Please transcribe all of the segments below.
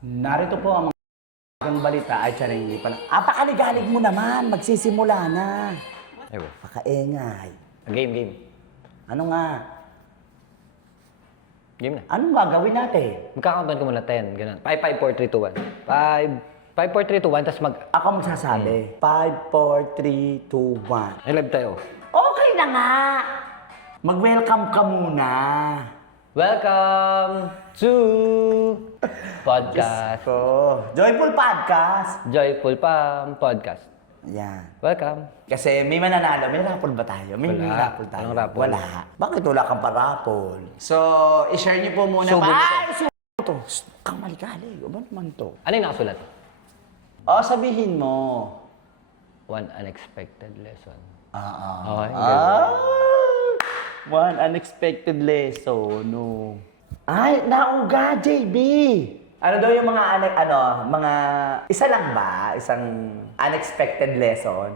Narito po ang mga balita ay charing pala. Apakaligalig mo naman, magsisimula na. Ayun. Pakaingay. Game. Ano nga? Game na. Anong gagawin natin? Magkakauntan ko muna 10, ganun. 5, 5, 4, 3, 2, 1. 5, 4, 3, 2, 1, tapos Ako magsasabi. 5, 4, 3, 2, 1. Ay, live tayo. Okay na nga. Mag-welcome ka muna. Welcome to podcast. Joyful Podcast. Joyful Podcast. Yan. Welcome. Kasi may mananalo. May raffle ba tayo? May Wala. raffle tayo. Anong raffle? Wala. Bakit wala kang pa-raffle? So, i-share niyo po muna. Subo mo to. Ay, subo to. Kang maligalig. Ano naman to? Ano yung nakasulat? O, sabihin mo. One unexpected lesson. Okay. ganun. One unexpected lesson, no. Ay, nauga, JB. Ano daw yung mga isa lang ba? Isang unexpected lesson?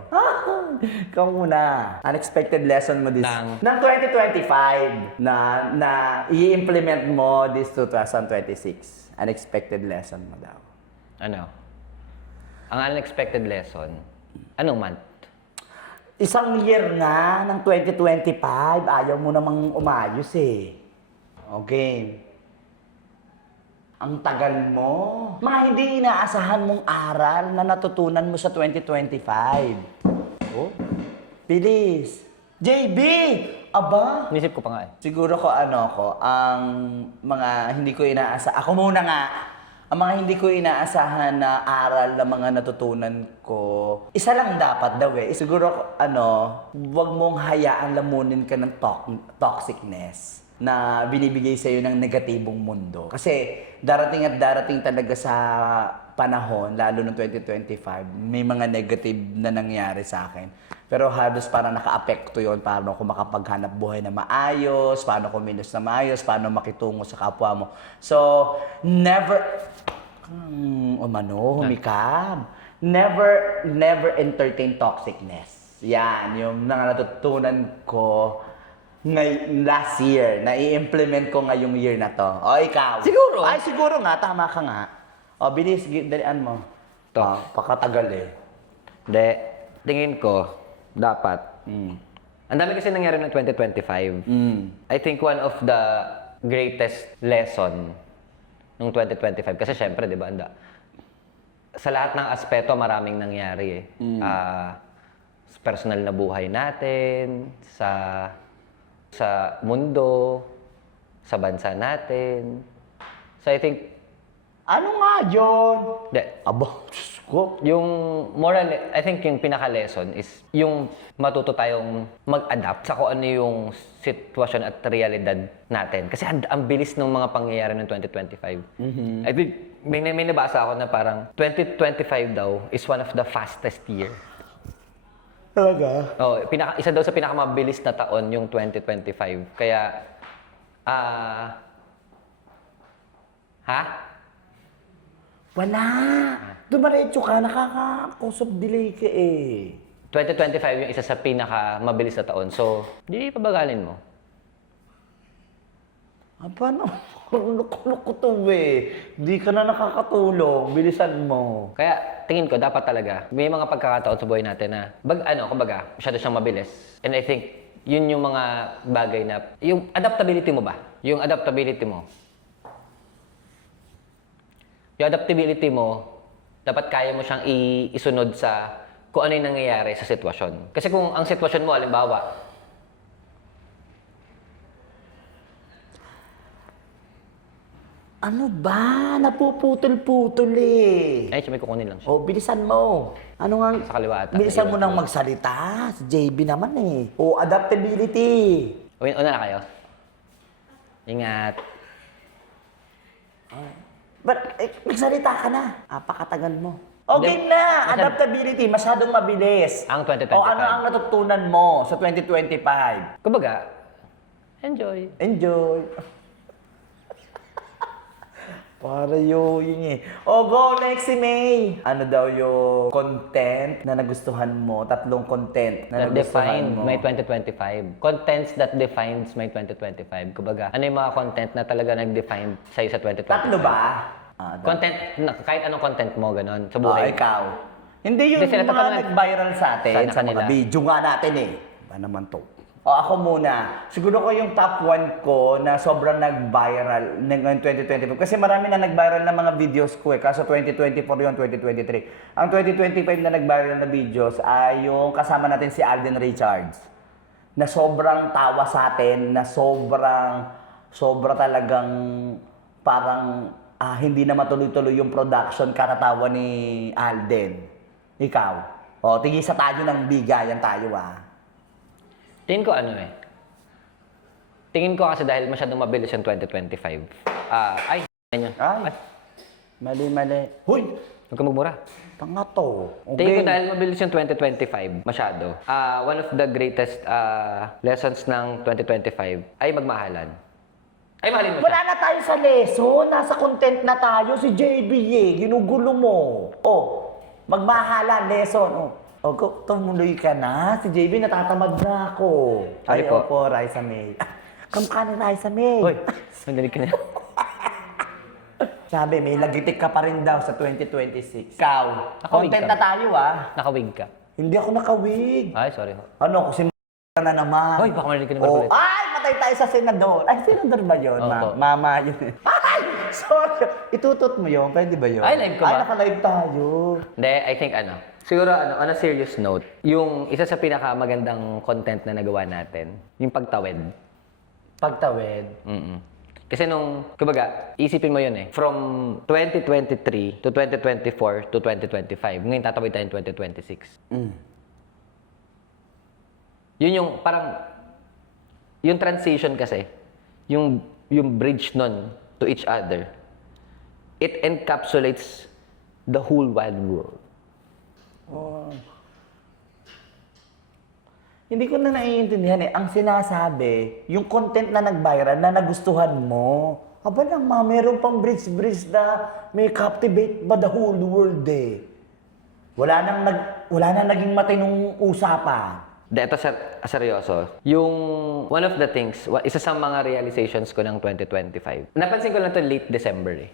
Ikaw muna. Unexpected lesson mo this ng 2025 na i-implement mo this 2026. Unexpected lesson mo daw. Ano? Ang unexpected lesson, anong month? Isang year na ng 2025, ayaw mo namang umayos eh. Okay. Ang tagal mo. Mga hindi inaasahan mong aral na natutunan mo sa 2025. Oh, bilis. JB! Aba! Inisip ko pa nga eh. Siguro ko ang mga hindi ko inaasahan. Ako muna nga. Ang mga hindi ko inaasahan na aral na mga natutunan ko, isa lang dapat daw eh. Siguro wag mong hayaan lamunin ka ng toxicness na binibigay sa'yo ng negatibong mundo. Kasi darating at darating talaga sa panahon, lalo ng 2025, may mga negative na nangyari sa akin. Pero halos parang naka-apekto yun. Paano ako makapaghanap buhay na maayos, paano kumilos na maayos, paano makitungo sa kapwa mo. So, never humikab. Never entertain toxicness. Yan, yung natutunan ko last year, na i-implement ko ngayong year na to. O, ikaw? Siguro. Ay, siguro nga. Tama ka nga. O, bilis, dalian mo. To. Pakatagal eh. Hindi. Tingin ko, dapat. Ang dami kasi nangyari ng 2025. I think one of the greatest lesson ng 2025, kasi syempre, di ba, sa lahat ng aspeto, maraming nangyari eh. Sa personal na buhay natin, sa mundo, sa bansa natin. So I think, Ano nga yun? hindi, Aba, Diyos ko. yung moral, I think yung pinaka-lesson is yung matuto tayong mag-adapt sa kung ano yung sitwasyon at realidad natin. Kasi ang bilis ng mga pangyayari ng 2025. I think may nabasa ako na parang 2025 daw is one of the fastest year. Talaga? Oh, isa daw sa pinakamabilis na taon yung 2025. Kaya, Wala. Dumaretso ka, nakaka-cause delay ka eh. 2025 yung isa sa pinakamabilis na taon. So, di pabagalin mo. Paano? Loko to eh. Di ka na nakakatulong. Bilisan mo. Kaya tingin ko dapat talaga may mga pagkakataon sa buhay natin na kumbaga, masyado siyang mabilis. And I think yun yung mga bagay na yung adaptability mo ba? Yung adaptability mo. Yung adaptability mo, dapat kaya mo siyang isunod sa kung ano yung nangyayari sa sitwasyon. Kasi kung ang sitwasyon mo, halimbawa, Ano ba? Napuputol-putol eh. ay, may kukunin lang siya. O, bilisan mo. Ano nga? Sa kaliwa ata. Bilisan mo nang magsalita. Si JB naman eh. O, adaptability. Una na kayo. Ingat. But, magsalita ka na. Apakatagal mo. O, Hindi. game na. Adaptability. Masyadong mabilis. Ang 2025. O, ano ang natutunan mo sa 2025? Kumbaga, enjoy. Enjoy. Para yun eh. O, go next si May. Ano daw yung content na nagustuhan mo? 3 content na That nagustuhan define mo. my 2025. Contents that defines my 2025. Kumbaga, ano yung mga content na talaga nag-define sa'yo sa 2025? 3 ba? Content, kahit anong content mo, gano'n, sa Ah, buhay. ikaw. Hindi yung Hindi, sila mga tatanungin. nag-viral sa atin, Sana sa mga kanila. video nga natin eh. Ba naman to? O ako muna. Siguro ko yung top 1 ko na sobrang nag-viral ngayong 2025. Kasi marami na nag-viral na mga videos ko eh. Kaso 2024 yun, 2023. Ang 2025 na nag-viral na videos ay yung kasama natin si Alden Richards. Na sobrang tawa sa atin, na sobra talagang parang hindi na matuloy-tuloy yung production katatawa ni Alden. Ikaw. O, tigisa tayo ng bigayan tayo Tingin ko Tingin ko kasi dahil masyadong mabilis yung 2025. Ay, nyo. Ay, mali. Huy! Huwag ka magmura. Tanga to. Tingin ko dahil mabilis yung 2025, masyado. One of the greatest lessons ng 2025 ay magmahalan. Ay, mahalin mo siya. Wala na tayo sa lesson. Nasa content na tayo. Si JB ginugulo mo. Magmahalan, lesson. Tumuloy ka na. Si JB natatamad na ako. Sorry po. Opo, Raisa May. Kamukha ni Raisa May. Hoy, nandinig ka na. Sabi, may lagitik ka pa rin daw sa 2026. Ikaw, Nakawig content ka na ba? tayo Nakawig ka. Hindi ako nakawig. Ay, sorry ho. Ano, kasi na naman. Hoy, baka marinig ka naman ulit. Ay, patay tayo sa senador. Ay, senador ba yun? Opo. Mama yun. Ay, sorry. Itutot mo yun. Pwede ba yun? Ay, live ko ba? Ay, naka-live tayo. Hindi, I think siguro on a serious note, yung isa sa pinakamagandang content na nagawa natin, yung pagtawid. Pagtawid. Kasi kumbaga, isipin mo yun from 2023 to 2024 to 2025. Ngayon tatawid tayo 2026. Yun yung parang, yung transition kasi, yung bridge nun to each other, it encapsulates the whole wide world. Hindi ko na naiintindihan eh. Ang sinasabi, yung content na nag-viral, na nagustuhan mo, aba naman, meron pang bridge na may captivate ba the whole world eh. Wala nang naging matinong usapan. Ito seryoso. Yung one of the things, isa sa mga realizations ko ng 2025, napansin ko lang to late December eh.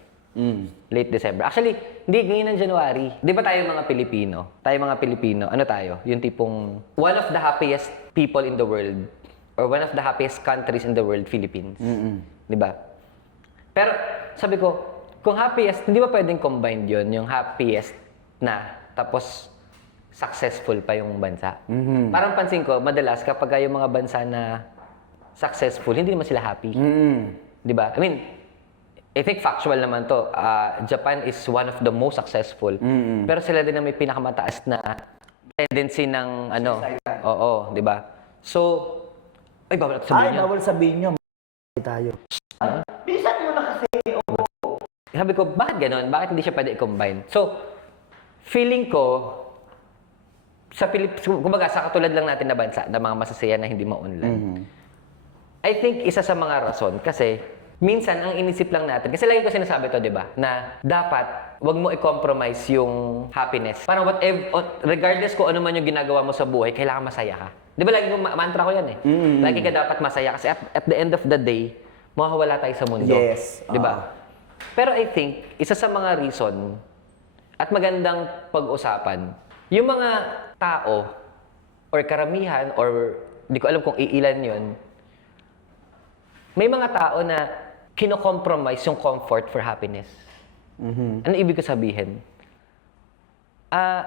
Late December. Actually, hindi, ngayon ng January. Di ba tayo mga Pilipino? Ano tayo? Yung tipong one of the happiest people in the world or one of the happiest countries in the world, Philippines. Di ba? Pero sabi ko, kung happiest, hindi ba pwedeng combined yun? Yung happiest na, tapos successful pa yung bansa. Parang pansin ko, madalas kapag yung mga bansa na successful, hindi naman sila happy. Di ba? I think factual naman to. Japan is one of the most successful. Pero sila din ang may pinakamataas na tendency ng Oo, di ba? So, ay, bawal natin sabihin yun. Bawal sabihin nyo. Tayo. Bilisan mo na kasi. Sabi ko, bakit ganon? Bakit hindi siya pwede i-combine? So, feeling ko, kumbaga sa katulad lang natin na bansa, na mga masasaya na hindi ma-online. I think isa sa mga rason, kasi minsan ang inisip lang natin, kasi lagi ko sinasabi to, di ba, na dapat wag mo i-compromise yung happiness. Parang regardless kung ano man yung ginagawa mo sa buhay, kailangan masaya ka. Di ba, lagi ko, mantra ko yan eh. Lagi ka dapat masaya kasi at the end of the day, mawawala tayo sa mundo. Yes. Di ba? Pero I think, isa sa mga reason at magandang pag-usapan, yung mga tao or karamihan or di ko alam kung iilan yun, may mga tao na kino-compromise yung comfort for happiness. Ano ibig ko sabihin?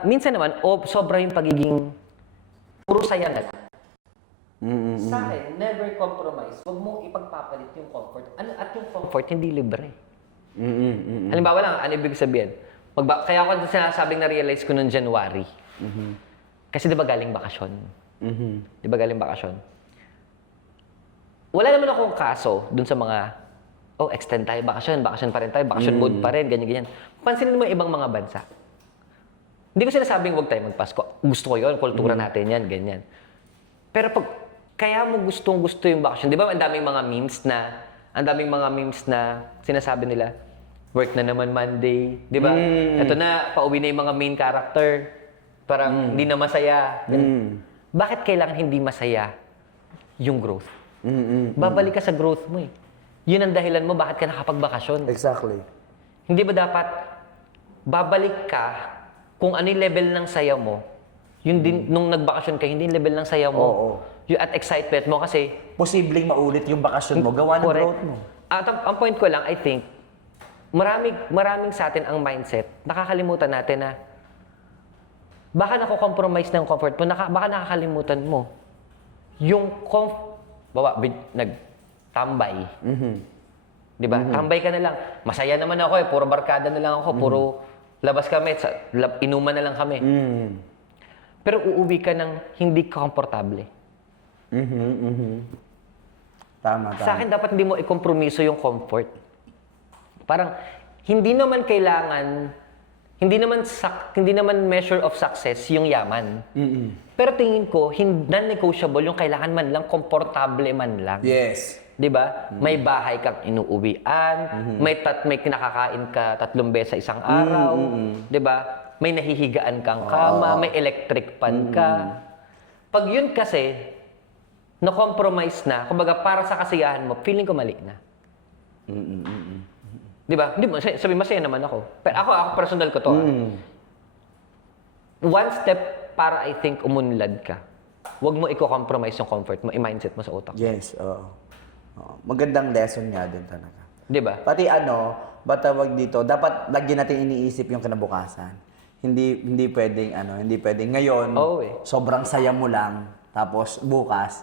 Minsan naman, sobra yung pagiging puro saya na. Sa akin, never compromise. Huwag mong ipagpapalit yung comfort. At yung comfort, hindi libre. Halimbawa lang, ano ibig sabihin? Kaya ako sinasabing na-realize ko noong January. Kasi di ba galing bakasyon? Di ba galing bakasyon? Wala naman akong kaso dun sa mga, extend tayo bakasyon pa rin tayo, bakasyon mode pa rin, ganyan-ganyan. Pansinin mo yung ibang mga bansa. Hindi ko sinasabing huwag tayo magpasko. Gusto ko yun, kultura natin yan, ganyan. Pero kaya mo gustong-gusto yung bakasyon, di ba ang daming mga memes na sinasabi nila, work na naman Monday, di ba? Ito na, pauwi na yung mga main character. Parang hindi na masaya. Bakit kailangan hindi masaya yung growth? Babalik ka sa growth mo eh. Yun ang dahilan mo bakit ka nakapagbakasyon. Exactly. hindi ba dapat babalik ka kung ano yung level ng saya mo, yun din, nung nagbakasyon ka, hindi yung level ng saya mo, Oo. yung at excitement mo kasi, Posibleng maulit yung bakasyon mo, gawa ng correct. growth mo. At ang point ko lang, I think, maraming sa atin ang mindset, nakakalimutan natin na baka nako-compromise na yung comfort mo, baka nakakalimutan mo yung nagtambay. Di ba? Tambay ka na lang. Masaya naman ako eh, puro barkada na lang ako, puro labas kami, inuman na lang kami. Pero uuwi ka ng hindi ka komportable. Tama. Sa akin, dapat hindi mo ikompromiso yung comfort. Parang, hindi naman kailangan, hindi naman measure of success yung yaman. Pero tingin ko, non-negotiable yung kailangan man lang, komportable man lang. Yes. 'Di ba? May bahay kang inuuwian, may kinakakain ka 3 beses sa isang araw, 'di ba? May nahihigaan kang kama, may electric pan ka. Pag yun kasi na-compromise na, kumbaga para sa kasiyahan mo, feeling ko mali na. 'Di ba? Hindi mo sabi masaya naman ako. Pero ako personal ko to. One step para I think umunlad ka. Huwag mo i-compromise yung comfort mo, i-mindset mo sa utak. Yes, oo. Magandang lesson nga din talaga. 'Di ba? Pati ba tawag dito, dapat lagyan natin iniisip yung kinabukasan. Hindi pwedeng ngayon, sobrang saya mo lang, tapos bukas,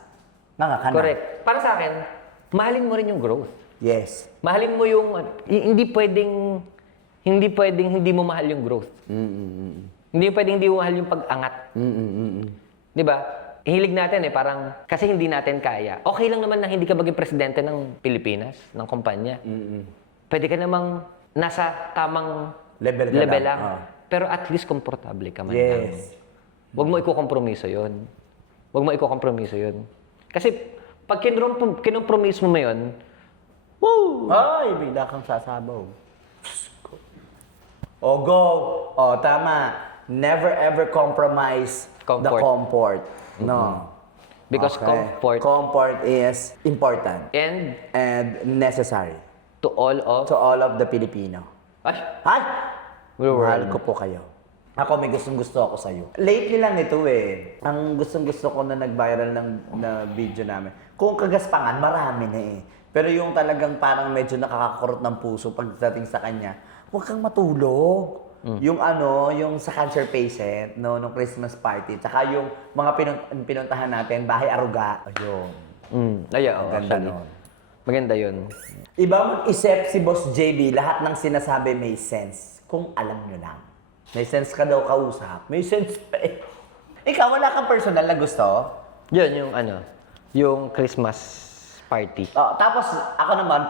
ka na. Correct. Para sa akin, mahalin mo rin yung growth. Yes. Mahalin mo yung, hindi pwedeng hindi mo mahal yung growth. Hindi pwedeng hindi mo mahal yung pag-angat. Di ba? Hilig natin parang, kasi hindi natin kaya. Okay lang naman na hindi ka maging presidente ng Pilipinas, ng kumpanya. Pwede ka namang nasa tamang Level lang. Pero at least komportable ka man lang. Yes. Huwag mo iko-kompromiso yun. Kasi pag kinompromiso mo yun, woo! Ay, bigla kang sasabaw. O go! O, tama. Never ever compromise the comfort. No. Because comfort is important and necessary to all of the Filipino. Ay! Mahal ko po kayo. Ako, may gustong-gusto ako sa'yo. Lately lang ito Ang gustong-gusto ko na nag-viral na video namin. Kung kagaspangan, marami na Pero yung talagang parang medyo nakakakurot ng puso pagdating sa kanya, huwag kang matulog. Yung yung sa cancer patient, nung Christmas party, tsaka yung mga pinuntahan natin, bahay aruga. Ayun. Ganda nun. Maganda yun. Iba mag-isip si Boss JB, lahat ng sinasabi may sense. Kung alam nyo lang. May sense ka daw kausap. May sense pa Ikaw, wala kang personal na gusto? Yun, yung Christmas party. Tapos, ako naman,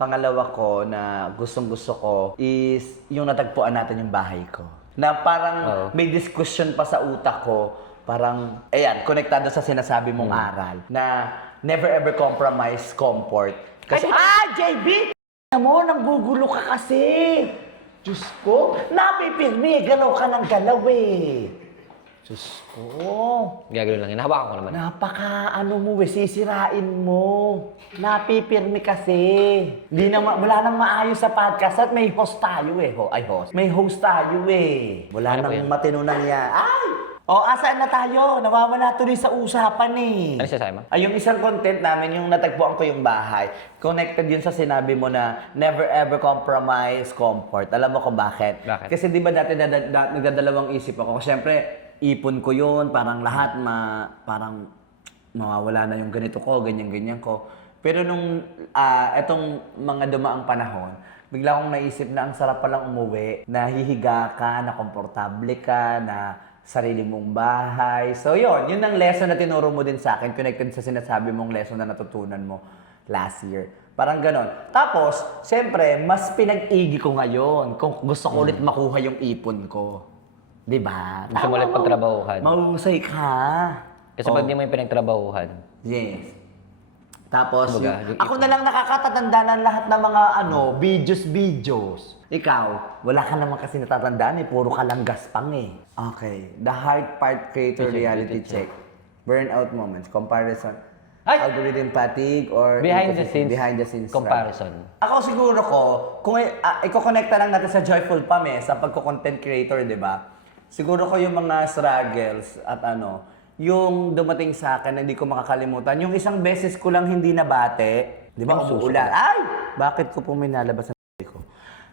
pangalawa ko na gustong-gusto ko is yung natagpuan natin yung bahay ko. Na parang may discussion pa sa utak ko. Parang, konektado sa sinasabi mong aral. Na never ever compromise comfort. Kasi, JB! Mo, nanggugulo ka kasi. Diyos ko, napipirmi, galaw ka ng galaw Diyos ko. Gagawin lang yun. Hawakan ko naman. Sisirain mo. Napipirmi kasi. Wala nang maayos sa podcast at may host tayo May host tayo Wala nang matino nangyari. Asaan na tayo? Nawawala tuloy sa usapan Ano siya mo? Yung isang content namin, yung natagpuan ko yung bahay, connected yun sa sinabi mo na never ever compromise comfort. Alam mo kung bakit? Kasi di ba dati nagdadalawang isip ako. Siyempre, ipon ko yun, parang lahat parang mawawala na yung ganito ko, ganyan-ganyan ko. Pero nung etong mga dumaang panahon, bigla akong naisip na ang sarap palang umuwi, na hihiga ka, na komportable ka, na sarili mong bahay. So yun ang lesson na tinuro mo din sa akin, connected sa sinasabi mong lesson na natutunan mo last year. Parang ganon. Tapos, siyempre, mas pinag-igi ko ngayon kung gusto ko ulit makuha yung ipon ko. Diba? Gusto mo ulit pagtrabahuhan. Mahusay ka. Kasi pag di mo yung pinagtrabahuhan. Yes. Tapos, Yung ako na lang nakakatatanda ng lahat ng mga videos. Ikaw, wala ka naman kasi natatandaan puro ka lang gaspang Okay. The hard part creator reality check. Burnout moments, comparison. Ay! algorithm fatigue or Behind the scenes comparison. comparison. Ako siguro ko, kung i-connecta lang natin sa Joyful Pam sa pagko-content creator, di ba? Siguro ko yung mga struggles at yung dumating sa akin na hindi ko makakalimutan. Yung isang beses ko lang hindi nabate, di ba, umuulan. Ay! Bakit ko po may nalabas ang ko?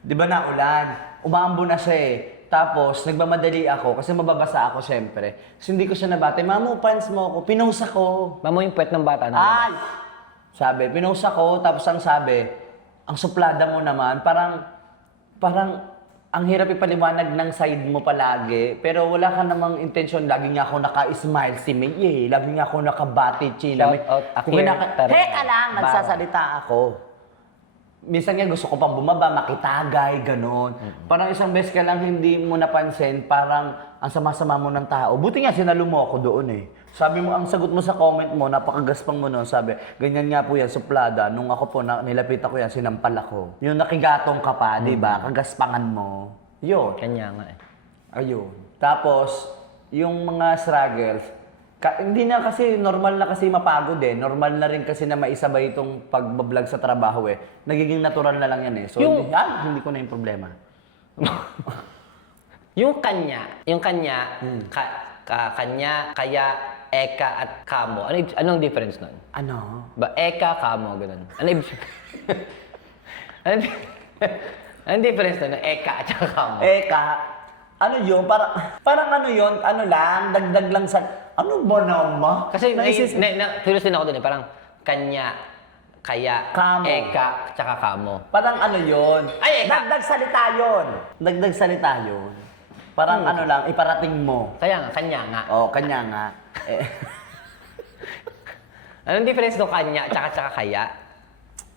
Di ba naulan? Umaambo na siya eh. Tapos, nagmamadali ako kasi mababasa ako syempre. So, hindi ko siya nabate. Mamu, pants mo ako. Pinusa ko. Mamo yung puwet ng bata na. Ay! Sabi, pinusa ko. Tapos ang sabi, ang suplada mo naman, parang, ang hirap ipaliwanag ng side mo palagi. Pero wala ka namang intensyon. Lagi nga ako naka-smile si May eh. Lagi nga ako nakabati, chila. Shout out, Kung Akir Tarna. Heka lang, nagsasalita ako. Minsan nga gusto ko pang bumaba, makitagay, ganon. Parang isang beses ka lang hindi mo napansin, parang ang sama-sama mo ng tao. Buti nga sinalo mo ako doon eh. Sabi mo, ang sagot mo sa comment mo, napakagaspang mo noon, sabi, ganyan nga po yan, suplada. Nung ako po, nilapit ako yan, sinampal ako. Yung nakigatong ka pa, di ba? Kagaspangan mo. Yun. Kanya nga eh. Ayun. Tapos, yung mga struggles, hindi na kasi, normal na kasi mapagod eh. Normal na rin kasi na maisabay itong pagbablog sa trabaho eh. Nagiging natural na lang yan eh. So, hindi ko na yung problema. yung kanya, kanya, kaya, eka at kamo. Anong difference nun? Ano? Ba, eka, kamo, ganun. Anong difference nun? Eka at saka kamo. Eka, ano yun? Parang ano yun? Ano lang? Dagdag lang sa... Ano ba naman? Kasi curious din ako dun eh. Parang kanya, kaya, Kamo. eka, tsaka kamo. Parang ano yun? Ay, eka! Dagdag salita yun. Dagdag salita yun. Parang ano lang, iparating mo. Kaya nga, kanya nga. Oh, kanya nga. Anong difference no kanya, tsaka kaya?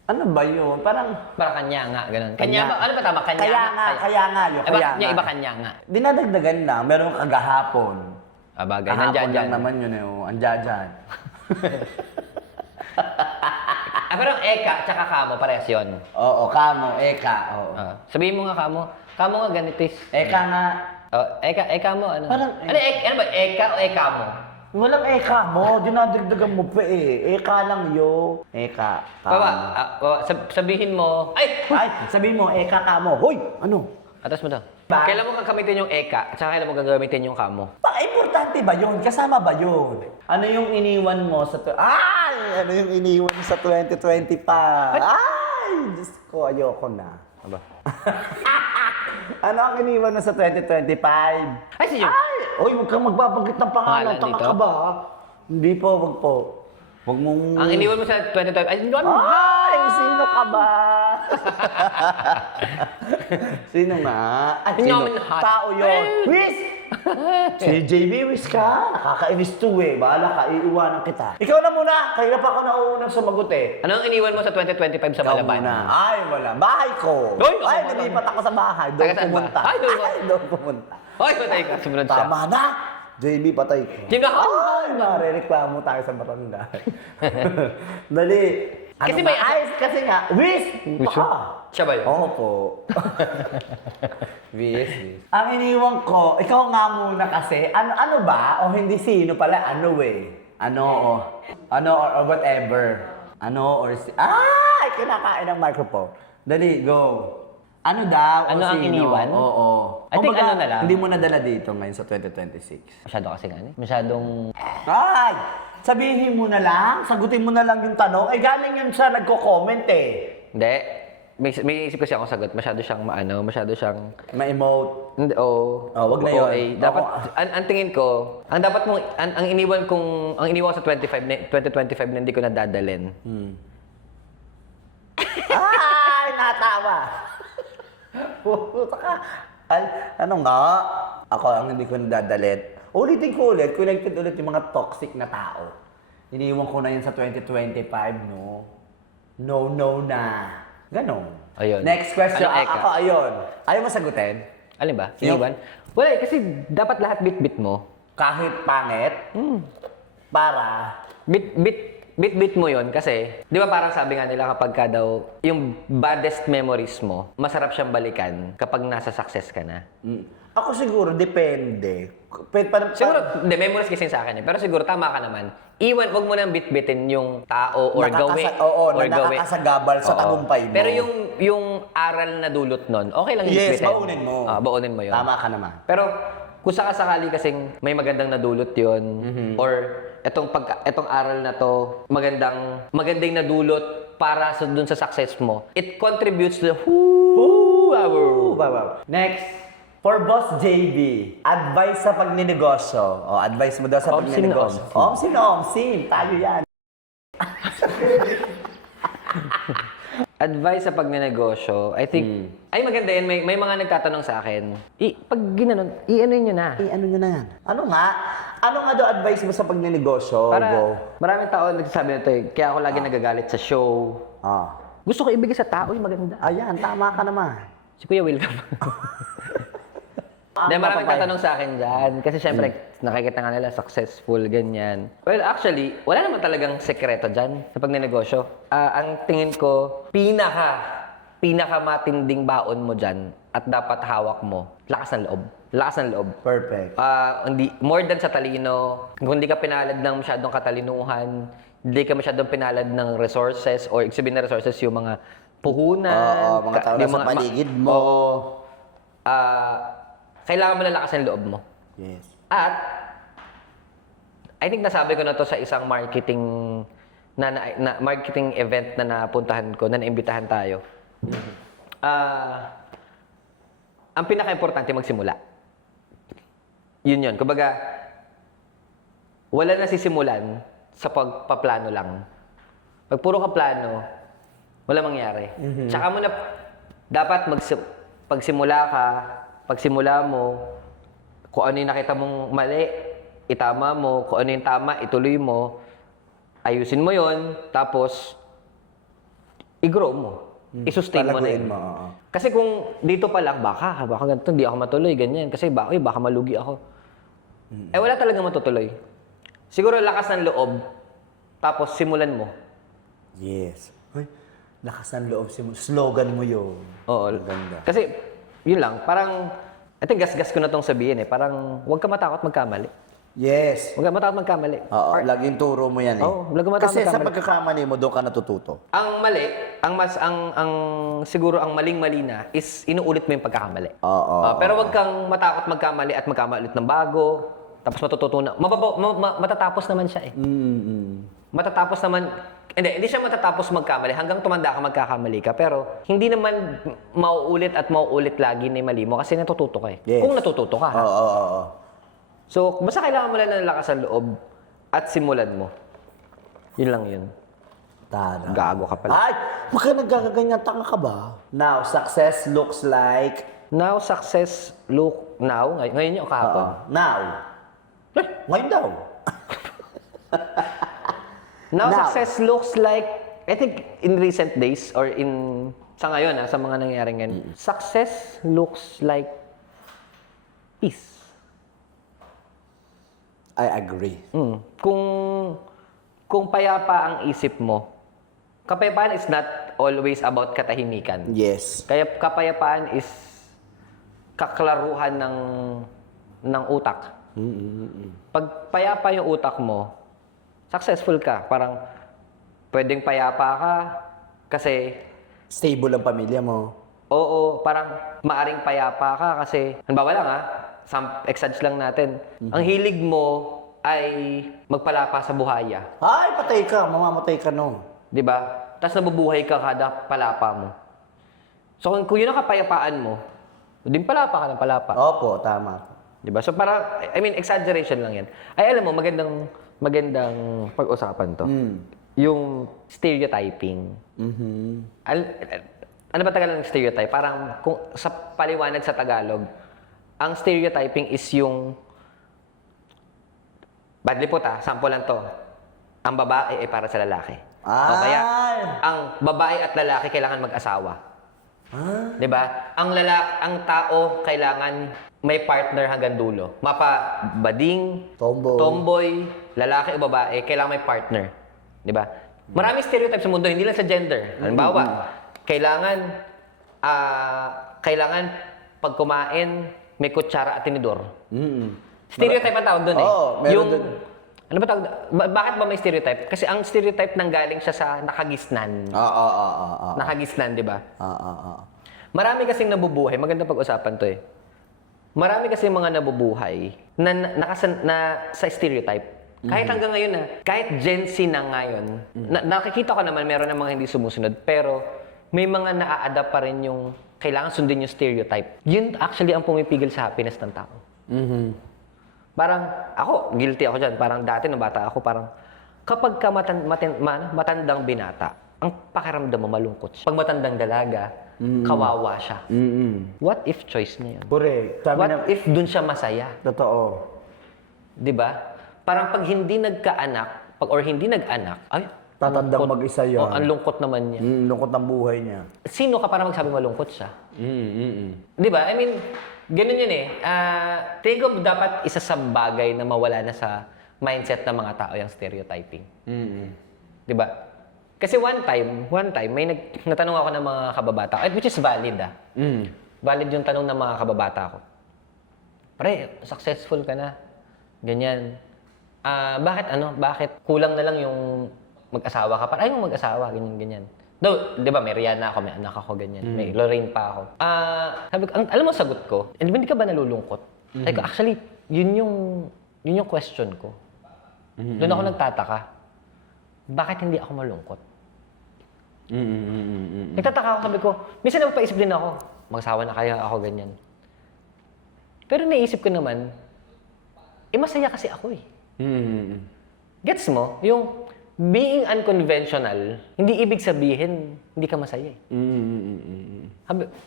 Ano ba yun? Parang... Parang kanya nga, ganun. Kanya. Kanya ba? Ano ba tama? Kanya Kaya nga, kaya nga yun. Iba, Kaya yung nga. iba kanya nga. Dinadagdagan lang. Meron kagahapon. Bagay. Kahapon Nandyan lang dyan. naman yun eh. Oh. Andyan dyan. Pero eka, tsaka kamo, parehas yun. Oo, kamo, eka. Oo. Sabihin mo nga kamo. Kamo nga ganitis. Eka nga. Eka mo, ano? Parang, ano ba, eka o eka mo? Walang eka mo. Dinadagdagan mo pa eh. Eka lang yo. Eka. Baba, Kamo. sabihin mo, ay! Ay, sabihin mo, eka kamo. Hoy! Ano? Atas mo daw. Ba? Kailan mo gagamitin yung eka at saka kailan mo gagamitin yung kamo? Importante ba yun? Kasama ba yun? Ano yung iniwan mo sa... Ay! Ano yung iniwan mo sa 2020 pa? Ay! Diyos ko, ayoko na. Aba. Ano ang iniwan mo sa 2025? Ay, si Jun. Ay! Uy, huwag kang magbabanggit ng pangalan. Pangalan Taka dito? ka ba? Hindi po, wag po. Huwag mong... Ang iniwan mo sa 2012, ay, hindi mo. Ay! Sino ka ba? Sino nga? Ay, sino? Phenomenal hot. Tao yun. Wiz! Si JB Wiz ka. Nakakainis to eh. Bahala ka, iiwanan kita. Ikaw na muna. Kaya pa ako nauunang sumagot eh. Ano ang iniwan mo sa 2025 sa Ikaw Malaban? muna. Ay, wala. Bahay ko. Uy, Ay, ako nalipat ako sa bahay. Doon Taga saan ba? pumunta. Ay, doon ba? Doon pumunta. Hoy, patay ka. Sumunod siya. Tama na. JB, patay ko. Sino? Ay, nare-reklamo tayo sa barangay. Dali. Kasi Ano may- ba? Ay, kasi nga, Wiz! Baka. Siya ba yun? Oo po. Wiz. Ang iniwan ko, ikaw nga muna kasi, ano ba? O hindi sino pala, ano eh. Ano or whatever. Ay, kinakain ng microphone. Dali, go. Ano daw? Ano o ang sino? iniwan? Oo. I think Kumbaga, ano na lang. Hindi mo nadala dito ngayon sa 2026. Masyado kasi nga. Masyadong... Ay! Sabihin mo na lang, sagutin mo na lang yung tanong. Ay, galing yun sa nagko-comment eh. Hindi. May isip kasi akong sagot. Masyado siyang masyado siyang... Ma-emote. Hindi, wag na yun. OA. Dapat, ang tingin ko, ang dapat mong, ang iniwan kong, ang iniwan ko sa 2025 na hindi ko nadadalin. Ay, natawa. Puta ka. Ano nga? Ako ang hindi ko nadadalit. Ulitin ko ulit, connected ulit yung mga toxic na tao. Iniwan ko na yun sa 2025, no? No na. Ganon. Ayun. Next question. Ano, Eka? Ako, ayun. Ayaw mo sagutin? Alin ba? Yung- Iniwan? Wala eh, kasi dapat lahat bit-bit mo. Kahit pangit? Para... Bit bit mo yon kasi, di ba parang sabi nga nila kapag ka daw, yung baddest memories mo, masarap siyang balikan kapag nasa success ka na. Ako siguro, depende. Siguro, hindi, memories kasi sa akin eh. Pero siguro, tama ka naman. Iwan, wag mo nang bitbitin yung tao or gawin. Oo, na nakakasagabal sa tagumpay mo. Pero yung aral na dulot nun, okay lang Yes, bitbitin. baunin mo. Baunin mo yun. Tama ka naman. Pero, kung sakasakali kasing may magandang nadulot yun, or etong aral na to, magandang nadulot para dun sa success mo, it contributes to the Next, for Boss JB, advice sa pagninegosyo. Advice mo daw sa Omsin na pagninegosyo. Omsin. Tayo yan. Advice sa pagnenegosyo, I think, ay maganda yan. May mga nagtatanong sa akin, pag ginanon, ano nyo na. Ano nyo na yan? Ano nga? Ano nga daw advice mo sa pagninegosyo? Para Go. maraming tao nagsasabi nito eh, kaya ako lagi nagagalit sa show. Gusto ko ibigay sa tao yung maganda. Ayan, tama ka naman. Si Kuya Will ka ba? Dahil maraming tatanong sa akin dyan. Kasi syempre, nakikita nga nila successful, ganyan. Well, actually, wala naman talagang sekreto dyan sa pagnenegosyo. Ang tingin ko, pinaka matinding baon mo dyan at dapat hawak mo, lakas ng loob. Lakas ng loob. Perfect. More than sa talino, kung hindi ka pinalad ng masyadong katalinuhan, hindi ka masyadong pinalad ng resources, or ibig sabihin na resources, yung mga puhunan, mga tao na sa paligid mo. Kailangan mo na lakas ng loob mo. Yes. At, I think nasabi ko na to sa isang marketing marketing event na napuntahan ko, na naimbitahan tayo. Ang pinaka-importante magsimula. Yun. Kumbaga, wala na sisimulan sa pagpaplano lang. Pag puro ka plano, wala mangyari. Tsaka mo na, dapat pagsimula mo, kung ano yung nakita mong mali, itama mo. Kung ano yung tama, ituloy mo. Ayusin mo yon, tapos i-grow mo. I-sustain mo na yun. Kasi kung dito pa lang, baka ganito, hindi ako matuloy, ganyan. Kasi baka malugi ako. Wala talaga matutuloy. Siguro lakas ng loob, tapos simulan mo. Yes. Ay, lakas ng loob. Slogan mo yun. Oo. Ganda. Kasi, yun lang, parang, I think gas-gas ko na tong sabihin eh. Parang, huwag ka matakot magkamali. Yes. Huwag ka matakot magkamali. Oo, laging turo mo yan eh. Oo, huwag ka matakot Kasi sa magkamali. pagkakamali mo, doon ka natututo. Ang mali, siguro ang maling-mali na is inuulit mo yung pagkakamali. Oo. Pero huwag kang matakot magkamali at magkamali ulit ng bago. Tapos matututunan. Matatapos naman siya eh. Matatapos naman, hindi siya matatapos magkamali. Hanggang tumanda ka, magkakamali ka. Pero hindi naman mauulit at mauulit lagi na yung mali mo kasi natututo ka eh. Yes. Kung natututo ka ha. Oo. So, basta kailangan mo lang ng lakas ng loob at simulan mo. Yun lang yun. Tara. Gago ka pala. Ay! Huwag ka nagkaganyan. Tanga ka ba? Now, success looks like... Now, success look now. Ngayon yung kahapon. Now. Ngayon daw. Now, Now. success looks like, I think in recent days or sa ngayon sa mga nangyayari ngayon, success looks like peace. I agree. Kung payapa ang isip mo, kapayapaan is not always about katahimikan. Yes. Kaya kapayapaan is kaklaruhan ng utak. Pag payapa yung utak mo, successful ka. Parang pwedeng payapa ka kasi Stable ang pamilya mo. oo, parang maaring payapa ka kasi halimbawa lang exage lang natin. Ang hilig mo ay magpalapa sa buhaya. Ay, patay ka. Mamamatay ka no. 'Di ba? Tapos nabubuhay ka kada palapa mo. So kung yun ang kapayapaan mo, din palapa ka ng palapa. Opo, tama. 'Di ba? So para exaggeration lang 'yan. Ay alam mo magandang pag-usapan 'to. Yung stereotyping. Ano ba Tagalog ng stereotype? Parang kung sa paliwanag sa Tagalog, ang stereotyping is yung badly po sample lang 'to. Ang babae ay para sa lalaki. O kaya ang babae at lalaki kailangan mag-asawa. 'Di ba? Ang tao kailangan may partner hanggang dulo. Mapa bading, tomboy, lalaki o babae, kailangan may partner. 'Di ba? Maraming stereotypes sa mundo, hindi lang sa gender. Halimbawa, kailangan pag kumain, may kutsara at tinidor. Stereotype ang tawag doon eh. Oo, meron dun. Ano ba tawag? Bakit ba may stereotype? Kasi ang stereotype nanggaling siya sa nakagisnan. Nakagisnan, di ba? Marami kasing nabubuhay, maganda pag-usapan to eh. Marami kasing mga nabubuhay na sa stereotype. Kahit hanggang ngayon kahit Gen Z na ngayon, nakikita ko naman meron ng mga hindi sumusunod, pero may mga naa-adapt pa rin yung kailangan sundin yung stereotype. Yun actually ang pumipigil sa happiness ng tao. Parang, ako, guilty ako dyan. Parang dati nung bata ako, parang, kapag ka matandang binata, ang pakiramdam mo malungkot siya. Pag matandang dalaga, kawawa siya. What if choice niya yun? Correct. What if dun siya masaya? Totoo. Di ba? Parang pag hindi nagkaanak, or hindi nag-anak, ay, Tatandang mag-isa yan. ang lungkot naman niya. Lungkot ng buhay niya. Sino ka para magsabi malungkot siya? Di ba? I mean, ganun yun eh. Tingin ko dapat isa sa bagay na mawala na sa mindset ng mga tao yung stereotyping. Di ba? Kasi one time, may natanong ako ng mga kababata, which is valid Valid yung tanong ng mga kababata ko. Pre, successful ka na. Ganyan. Bakit kulang na lang yung mag-asawa ka? Ay, yung mag-asawa, ganyan. Though, di ba, may Rihanna ako, may anak ako, ganyan. May Lorraine pa ako. Sabi ko, alam mo sagot ko, hindi ka ba nalulungkot? Sabi ko, actually, yun yung question ko. Doon ako nagtataka. Bakit hindi ako malungkot? Nagtataka ako, sabi ko, minsan napapaisip din ako, mag-asawa na kaya ako, ganyan. Pero naisip ko naman, masaya kasi ako eh. Gets mo? Yung being unconventional, hindi ibig sabihin hindi ka masaya eh.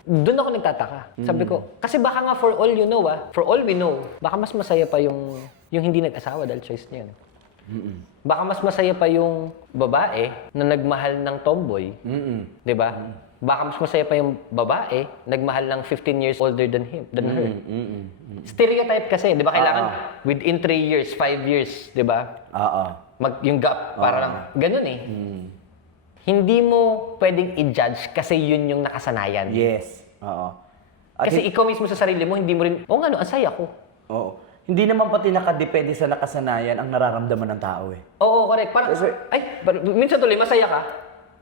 Doon ako nagtataka. Sabi ko, kasi baka nga for all you know for all we know, baka mas masaya pa yung hindi nag-asawa dahil choice niya. Baka mas masaya pa yung babae na nagmahal ng tomboy. 'Di ba? Baka mas masaya pa yung babae nagmahal ng 15 years older than her. Stereotype kasi, 'di ba? Kailangan within 3 years, 5 years, 'di ba? Yung gap, parang ganun eh. Hindi mo pwedeng i-judge kasi yun yung nakasanayan. Yes. Kasi ikaw mismo sa sarili mo, hindi mo rin, ang saya ko. Oo. Hindi naman pati nakadepende sa nakasanayan ang nararamdaman ng tao eh. Oo, correct. Parang, minsan tuloy, masaya ka.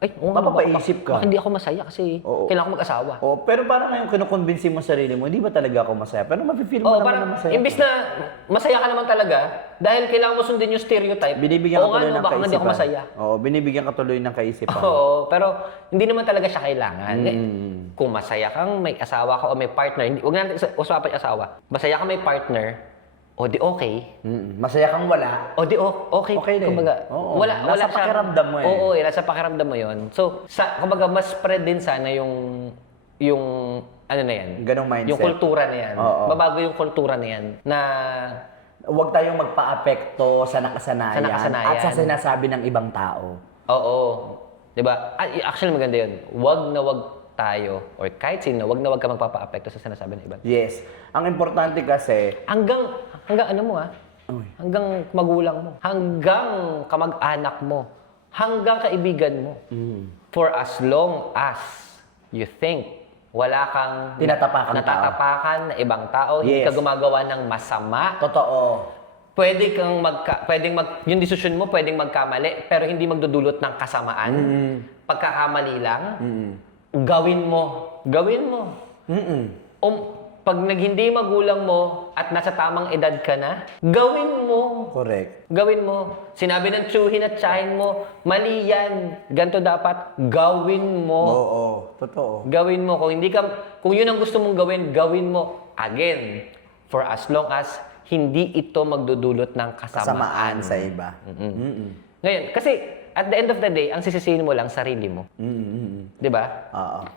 Mapapaisip ka. Baka hindi ako masaya kasi kailangan ko mag-asawa. Pero parang ngayon kinukonvince mo sarili mo, hindi ba talaga ako masaya? Pero mafe-feel mo naman na masaya. Imbis na masaya ka naman talaga, dahil kailangan mo sundin yung stereotype, binibigyan ka tuloy ng baka hindi ako masaya. Binibigyan ka tuloy ng kaisipan. Oo, pero hindi naman talaga siya kailangan. Kung masaya kang may asawa ka o may partner, huwag natin usapan yung asawa. Masaya ka may partner, o di okay. Masaya kang wala. O di okay. Okay din. Kumbaga, Nasa wala pakiramdam mo eh. Oo, nasa pakiramdam mo yun. So, kumbaga, mas spread din sana yung ano na yan. Ganong mindset. Yung kultura na yan. Babago yung kultura na yan. Na huwag tayong magpa-apekto sa nakasanayan, at sa sinasabi ng ibang tao. Oo. Diba? Actually, maganda yun. Wag na wag tayo, or kahit sino, wag na wag ka magpapa-apekto sa sinasabi ng iba. Yes. Ang importante kasi, hanggang ano mo hanggang magulang mo, hanggang kamag-anak mo, hanggang kaibigan mo. For as long as you think wala kang natatapakan na ibang tao, hindi ka gumagawa ng masama. Totoo. Yung desisyon mo pwedeng magkamali, pero hindi magdudulot ng kasamaan. Pagkakamali lang, gawin mo. Pag hindi magulang mo at nasa tamang edad ka na, gawin mo. Correct. Gawin mo. Sinabi ng tsuhin at tsahin mo, mali yan. Ganito dapat, gawin mo. Oo, totoo. Gawin mo. Kung yun ang gusto mong gawin, gawin mo. Again, for as long as hindi ito magdudulot ng kasamaan sa iba. Ngayon, kasi at the end of the day, ang sisisihin mo lang sarili mo. Di ba?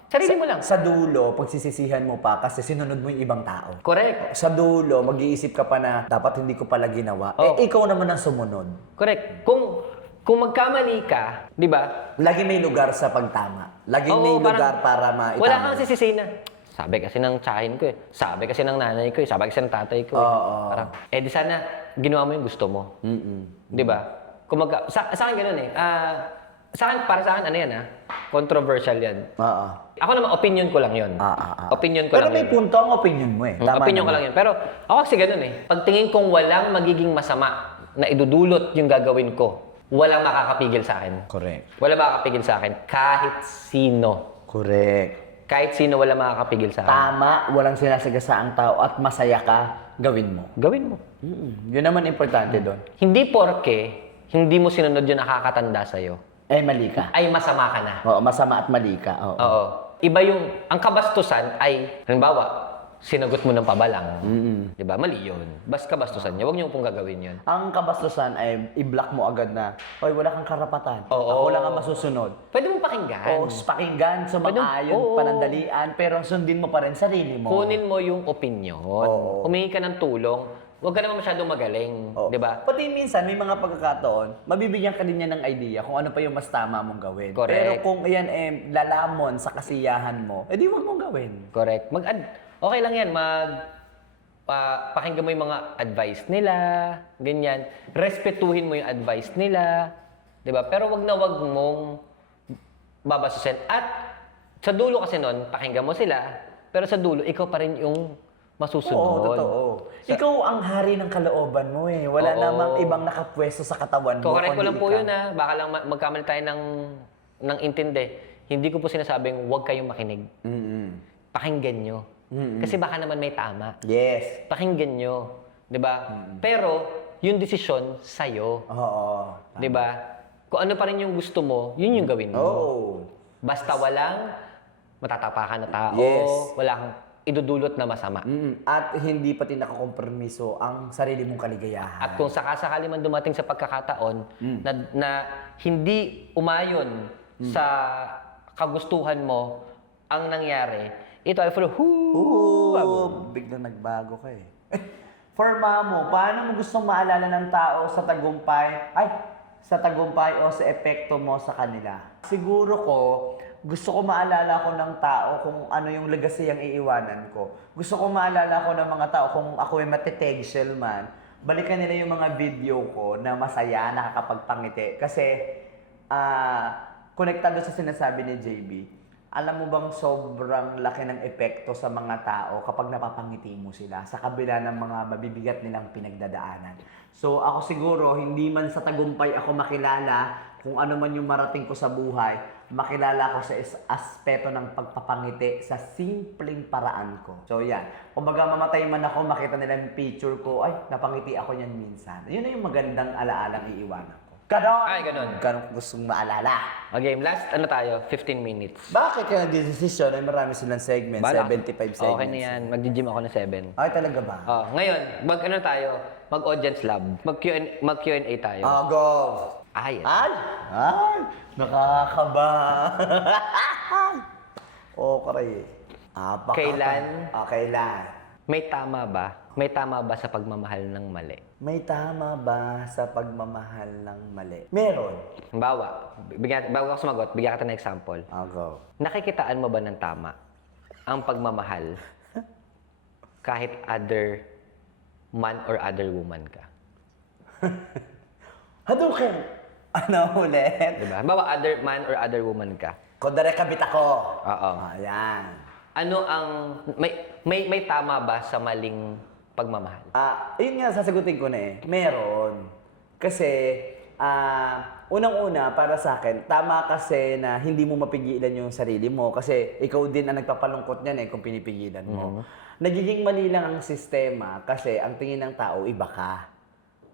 Sarili mo lang. Sa dulo, pagsisisihan mo pa kasi sinunod mo yung ibang tao. Correct. Sa dulo, mag-iisip ka pa na dapat hindi ko pala ginawa. Ikaw naman ang sumunod. Correct. Kung magkamali ka, di ba? Lagi may lugar sa pagtama. Lagi may lugar para maitama. Wala kang sisisihin na. Sabi kasi ng tsahin ko eh. Sabi kasi ng nanay ko eh. Sabi kasi ng tatay ko eh. Parang, di sana ginawa mo yung gusto mo. Di ba? sa akin ganun eh. Para sa akin, ano yan controversial yan. Oo. Ako naman, opinion ko lang yun. Opinion ko Pero lang may yun. punto ang opinion mo eh. Tama Opinion ko naman. lang yun. Pero ako kasi ganun eh. Pag tingin kong walang magiging masama na idudulot yung gagawin ko, walang makakapigil sa akin. Correct. Walang makakapigil sa akin. Kahit sino. Correct. Kahit sino walang makakapigil sa akin. Tama, walang sinasagasaang tao at masaya ka, gawin mo. Gawin mo. Yun naman importante doon. Hindi porke hindi mo sinunod yung nakakatanda sa'yo, Eh, mali ka. ay masama ka na. Oo, masama at mali ka. Oo. Oo. Iba ang kabastusan ay, halimbawa, sinagot mo ng pabalang. Di ba? Mali yun. Kabastusan niya. Huwag niyo pong gagawin yun. Ang kabastusan ay i-block mo agad na, oy, wala kang karapatan. Oo. Ako lang ang masusunod. Pwede mong pakinggan. O, pakinggan, sumang-ayon, Oo. panandalian, pero sundin mo pa rin sarili mo. Kunin mo yung opinion. Oo. Humingi ka ng tulong. Huwag ka naman masyadong magaling. Oo. Di ba? Pati minsan, may mga pagkakataon, mabibigyan ka din niya ng idea kung ano pa yung mas tama mong gawin. Correct. Pero kung yan lalamon sa kasiyahan mo, edi wag mong gawin. Correct. Okay lang yan. Pakinggan mo yung mga advice nila. Ganyan. Respetuhin mo yung advice nila. Di ba? Pero wag na wag mong babasusin. At sa dulo kasi nun, pakinggan mo sila. Pero sa dulo, ikaw pa rin yung masusunod. Oo, totoo. Ikaw ang hari ng kalooban mo eh. Wala Oo. namang ibang nakapwesto sa katawan mo. Correct ko lang kundi po ikaw. yun Baka lang magkamali tayo ng intindi. Hindi ko po sinasabing huwag kayong makinig. Pakinggan nyo. Kasi baka naman may tama. Yes. Pakinggan nyo. 'Di ba? Pero yung desisyon sa'yo. Oo. 'Di ba? Kung ano pa rin yung gusto mo, yun yung gawin mo. Oo. Basta walang matatapakan na tao, Yes. walang idudulot na masama. At hindi pati nakakompromiso ang sarili mong kaligayahan. At kung sakasakali man dumating sa pagkakataon na hindi umayon sa kagustuhan mo ang nangyari, ito ay full, Biglang nagbago ka eh. For Mamo, paano mo gustong maalala ng tao sa tagumpay o sa epekto mo sa kanila? Siguro gusto ko maalala ko ng tao kung ano yung legacy ang iiwanan ko. Gusto ko maalala ko ng mga tao kung ako ay matitengsyel man. Balikan nila yung mga video ko na masaya, nakakapagpangiti. Kasi, konektado sa sinasabi ni JB, alam mo bang sobrang laki ng epekto sa mga tao kapag napapangiti mo sila sa kabila ng mga mabibigat nilang pinagdadaanan. So ako siguro, hindi man sa tagumpay ako makilala kung ano man yung marating ko sa buhay, makilala ko sa aspeto ng pagpapangiti sa simpleng paraan ko. So yan, kumbaga mamatay man ako, makita nila yung picture ko, ay, napangiti ako niyan minsan. Yun na yung magandang alaalang iiwanan ko. Ganon! Ay, ganon. Ganon gustong maalala. Okay, last tayo, 15 minutes. Bakit ka nag-decision? Ay marami silang segments, Bala. 75 segments. Okay na yan. Mag-gym ako na 7. Ay, talaga ba? Ngayon, tayo? Mag-audience lab. Mag-Q&A tayo. Go! Ay, Ay! Nakakaba! Okay. Kailan? Kailan? may tama ba? May tama ba sa pagmamahal ng mali? May tama ba sa pagmamahal ng mali? Meron. Bago ako sumagot, bigyan kita ng example. Go. Nakikitaan mo ba ng tama ang pagmamahal kahit other man or other woman ka? Hadouken! Ano ulit? Diba? Bawa other man or other woman ka. Kundare kabit ako. Oo. Ayan. Ano ang may tama ba sa maling pagmamahal? Yun nga, sasagutin ko na eh. Meron. Kasi, unang-una, para sa akin, tama kasi na hindi mo mapigilan yung sarili mo. Kasi ikaw din ang nagpapalungkot niyan kung pinipigilan mo. Nagiging mali lang ang sistema kasi ang tingin ng tao, iba ka.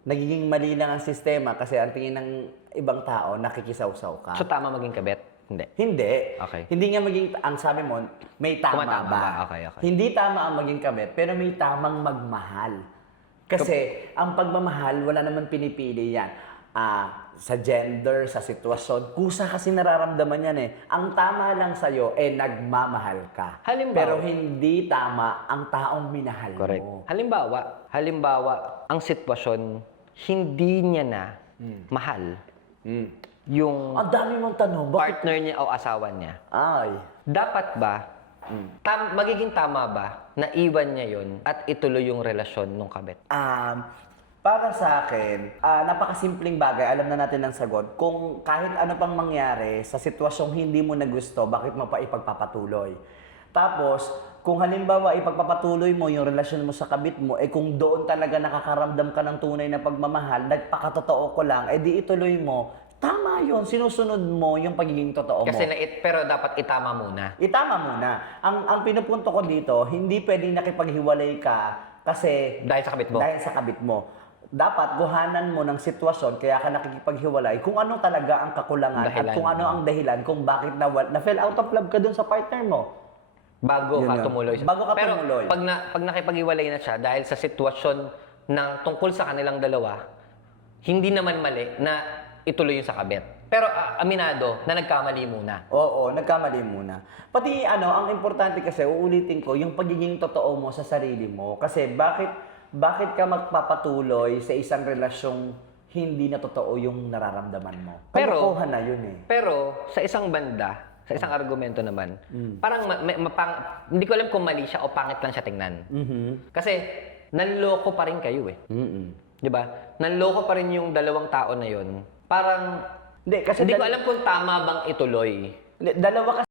Nagiging mali lang ang sistema kasi ang tingin ng ibang tao, nakikisaw-saw ka. So tama maging kabet? Hindi. Hindi. Okay. Hindi nga maging, ang sabi mo, may tama Tumatama ba? ba? Okay. Hindi tama ang maging kabit, pero may tamang magmahal. Kasi, ang pagmamahal, wala naman pinipili yan. Sa gender, sa sitwasyon, kusa kasi nararamdaman yan Ang tama lang sa'yo, nagmamahal ka. Halimbawa. Pero hindi tama ang taong minahal Correct. mo. Halimbawa, ang sitwasyon, hindi niya na mahal yung Ang dami mong tanong. Bakit? partner niya o asawa niya. Ay. Dapat ba, magiging tama ba na iwan niya yon at ituloy yung relasyon nung kabet? Para sa akin, napakasimpleng bagay, alam na natin ang sagot. Kung kahit ano pang mangyari sa sitwasyong hindi mo na gusto, bakit mo pa ipagpapatuloy? Tapos, kung halimbawa ipagpapatuloy mo yung relasyon mo sa kabit mo, kung doon talaga nakakaramdam ka ng tunay na pagmamahal, nagpakatotoo ko lang, di ituloy mo. Tama yun, sinusunod mo yung pagiging totoo mo. Kasi pero dapat itama muna. Itama muna. Ang pinupunto ko dito, hindi pwedeng nakipaghiwalay ka kasi Dahil sa kabit mo. dahil sa kabit mo. Dapat buhanan mo ng sitwasyon kaya ka nakikipaghiwalay kung ano talaga ang kakulangan Dahilan. at kung ano ang dahilan kung bakit na-fell out of love ka dun sa partner mo. Bago Yun ka yun. tumuloy. Bago ka Pero tumuloy. pag nakipag-iwalay na siya dahil sa sitwasyon ng tungkol sa kanilang dalawa, hindi naman mali na ituloy yung sa kabit. Pero aminado na nagkamali muna. Oo, nagkamali muna. Pati ang importante kasi, uulitin ko, yung pagiging totoo mo sa sarili mo. Kasi bakit ka magpapatuloy sa isang relasyong hindi na totoo yung nararamdaman mo? Pero- Kalokohan na yun eh. Pero sa isang banda, sa isang argumento naman, parang hindi ko alam kung mali siya o pangit lang siya tingnan. Kasi nanloko pa rin kayo eh. 'Di ba? Nanloko pa rin yung dalawang tao na 'yon. Parang Hindi, kasi hindi ko alam kung tama bang ituloy. dalawa kasi